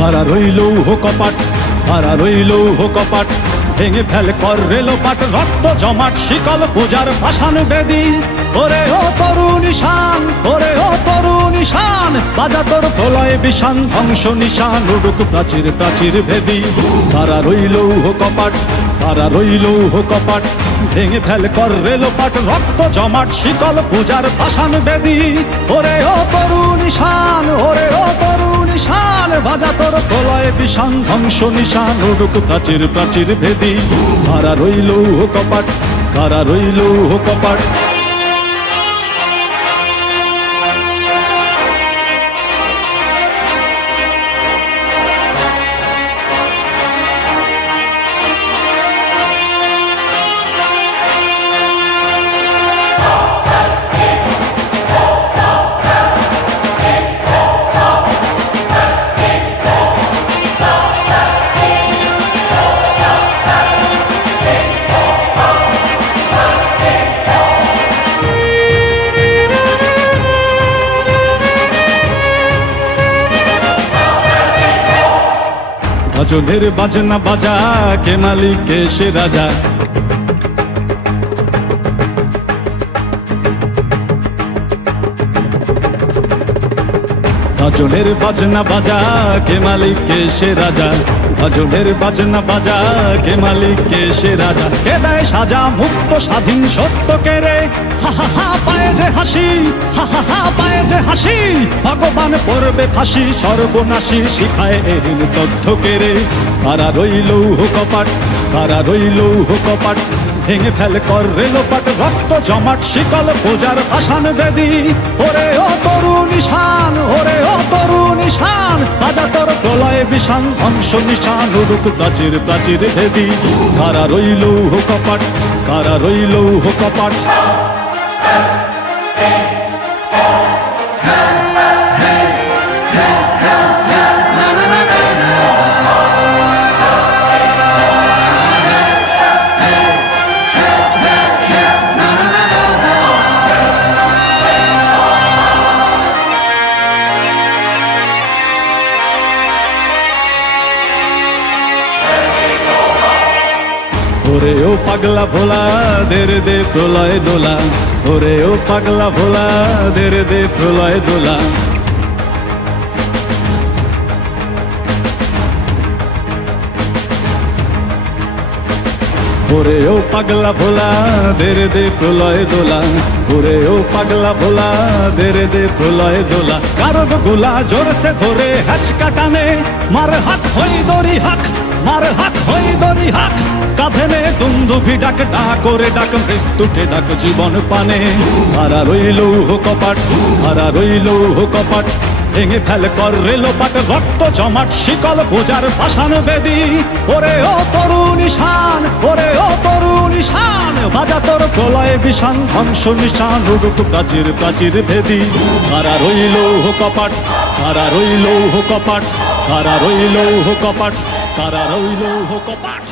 কারা রইল হো কপাট কারা রইল হো কপাট, ভেঙে ফেল কর রেলো পাট, রক্ত জমাট, শিকল পূজার ভাসান বেদি। ওরে ও তরু নিশান ওরে ও তরু নিশান বাজা তোর প্রলয় বিষান, ধ্বংস নিশান, উডুক প্রাচীর প্রাচীর ভেদি কারা রইল হো কপাট কারা রইল হো কপাট, ভেঙে ফেল কর রেলো পাট, রক্ত জমাট, শিকল পূজার ভাসান বেদি। ওরে ও তরু নিশান ওরে ও তরু নিশান, বাজা তোর প্রলয় বিষান, ধ্বংস নিশান রুক প্রাচীর প্রাচীর ভেদি। কারা রইল কপাট? কারা রইল কপাট? ভজনের বাজনা বাজা, কে মালিক, কে সে রাজা। ভজনের বাজনা বাজা, কে মালিক, কে সে রাজা। ভজনের বাজনা বাজা, কে মালিক, কে সে রাজা। কে দেয় সাজা মুক্ত স্বাধীন সত্য কে রে। হা হা পায়ে যে হাসি যে হাসি, ভগবান পড়বে ফাঁসি, সর্বনাশী শিখায় এহেন তথ্য কে রে। কারা রইল কপাট কারা রইল কপাট ভেঙে ফেল কর রেলোপাট রক্ত জমাট, শিকল পূজার ভাসান বেদি। ওরে ও তরু নিশান ওরে ও তরু নিশান বাজা তোর প্রলয় বিষান, ধ্বংস নিশান, উড়ুক প্রাচীর প্রাচীর ভেদি। কারা রইল কপাট কারা রইল হো কপাট ওরে ও পাগলা ভোলা দের দে প্রলয় দোলা। ওরে ও পাগলা ভোলা দের দে প্রলয় দোলা। ওরে ও পাগলা ভোলা দের দে প্রলয় দোলা। ওরে ও পাগলা ভোলা দের দে প্রলয় দোলা। কারদ গোলা জোরসে ধরে হাচ কাটানে, মার হাক হই দরি হাক, মার হাক হই দরি হাক। দুন্দুভি ডাক ডাক করে ডাক, মৃত্যুকে ডাক জীবন পানে। কারা রইল হো কপাট কারা রইল হো কপাট, ভেঙে ফেল কর রেলোপাট রক্ত জমাট, শিকল পূজার পাষাণ বেদি। ওরে ও তরু নিশান ওরে ও তরু নিশান বাজা তোর প্রলয় বিষান, ধ্বংস নিশান, উড়ুক প্রাচীর প্রাচীর ভেদি। কারা রইল হো কপাট কারা রইল হো কপাট কারা রইল হো কপাট কারা রইল হো কপাট।